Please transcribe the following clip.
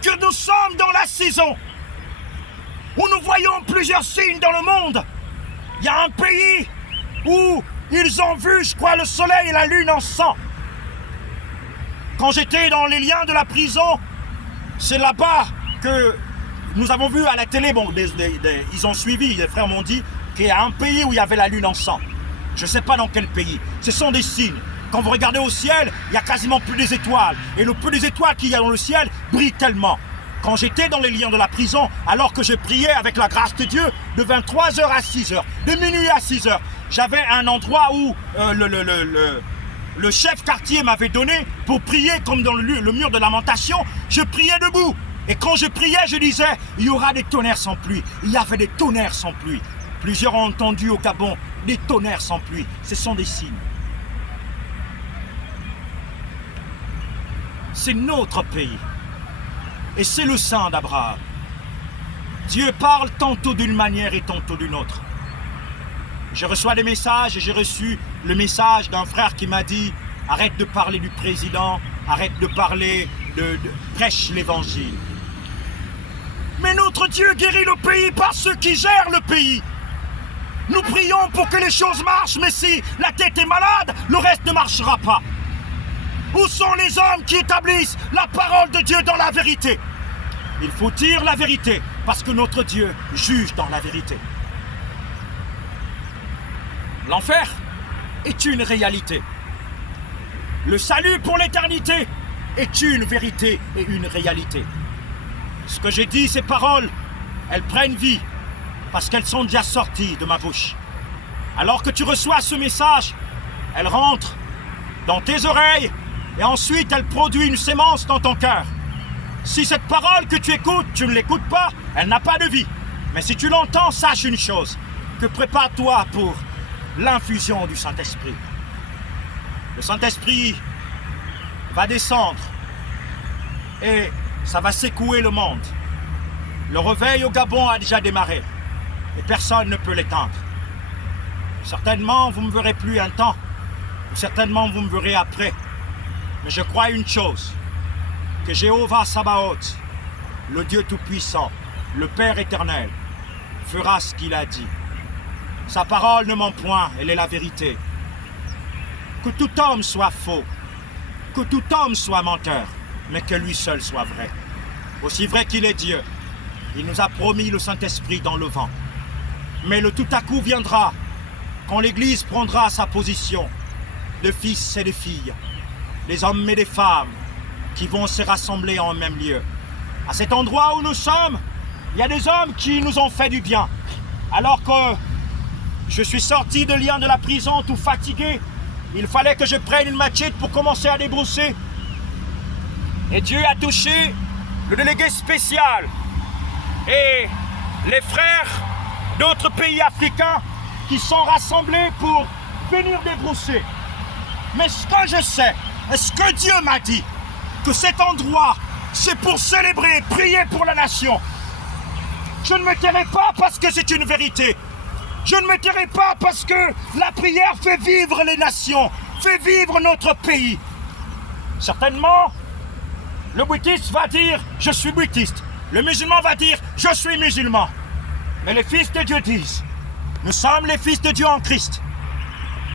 que nous sommes dans la saison où nous voyons plusieurs signes dans le monde. Il y a un pays où ils ont vu, je crois, le soleil et la lune en sang. Quand j'étais dans les liens de la prison, c'est là-bas que nous avons vu à la télé, bon, ils ont suivi, les frères m'ont dit qu'il y a un pays où il y avait la lune en sang. Je ne sais pas dans quel pays. Ce sont des signes. Quand vous regardez au ciel, il n'y a quasiment plus des étoiles. Et le peu des étoiles qu'il y a dans le ciel brille tellement. Quand j'étais dans les liens de la prison, alors que je priais avec la grâce de Dieu, de 23h à 6h, de minuit à 6h, j'avais un endroit où le chef quartier m'avait donné pour prier comme dans le mur de lamentation. Je priais debout. Et quand je priais, je disais, il y aura des tonnerres sans pluie. Il y avait des tonnerres sans pluie. Plusieurs ont entendu au Gabon des tonnerres sans pluie. Ce sont des signes. C'est notre pays. Et c'est le sang d'Abraham. Dieu parle tantôt d'une manière et tantôt d'une autre. Je reçois des messages et j'ai reçu le message d'un frère qui m'a dit « Arrête de parler du président, arrête de parler prêche l'évangile. » Mais notre Dieu guérit le pays par ceux qui gèrent le pays. Nous prions pour que les choses marchent, mais si la tête est malade, le reste ne marchera pas. Où sont les hommes qui établissent la parole de Dieu dans la vérité? Il faut dire la vérité, parce que notre Dieu juge dans la vérité. L'enfer est une réalité. Le salut pour l'éternité est une vérité et une réalité. Ce que j'ai dit, ces paroles, elles prennent vie, parce qu'elles sont déjà sorties de ma bouche. Alors que tu reçois ce message, elles rentrent dans tes oreilles, et ensuite, elle produit une sémence dans ton cœur. Si cette parole que tu écoutes, tu ne l'écoutes pas, elle n'a pas de vie. Mais si tu l'entends, sache une chose, que prépare-toi pour l'infusion du Saint-Esprit. Le Saint-Esprit va descendre et ça va secouer le monde. Le réveil au Gabon a déjà démarré et personne ne peut l'éteindre. Certainement, vous ne me verrez plus un temps, ou certainement, vous me verrez après. Mais je crois une chose, que Jéhovah Sabaoth, le Dieu Tout-Puissant, le Père éternel, fera ce qu'il a dit. Sa parole ne ment point, elle est la vérité. Que tout homme soit faux, que tout homme soit menteur, mais que lui seul soit vrai. Aussi vrai qu'il est Dieu, il nous a promis le Saint-Esprit dans le vent. Mais le tout à coup viendra, quand l'Église prendra sa position, de fils et de filles, des hommes et des femmes qui vont se rassembler en même lieu. À cet endroit où nous sommes, il y a des hommes qui nous ont fait du bien. Alors que je suis sorti de lien de la prison tout fatigué, il fallait que je prenne une machette pour commencer à débrousser. Et Dieu a touché le délégué spécial et les frères d'autres pays africains qui sont rassemblés pour venir débrousser. Mais ce que je sais, ce que Dieu m'a dit, que cet endroit, c'est pour célébrer, prier pour la nation. Je ne me tairai pas parce que c'est une vérité. Je ne me tairai pas parce que la prière fait vivre les nations, fait vivre notre pays. Certainement, le bouddhiste va dire « je suis bouddhiste ». Le musulman va dire « je suis musulman ». Mais les fils de Dieu disent « nous sommes les fils de Dieu en Christ ».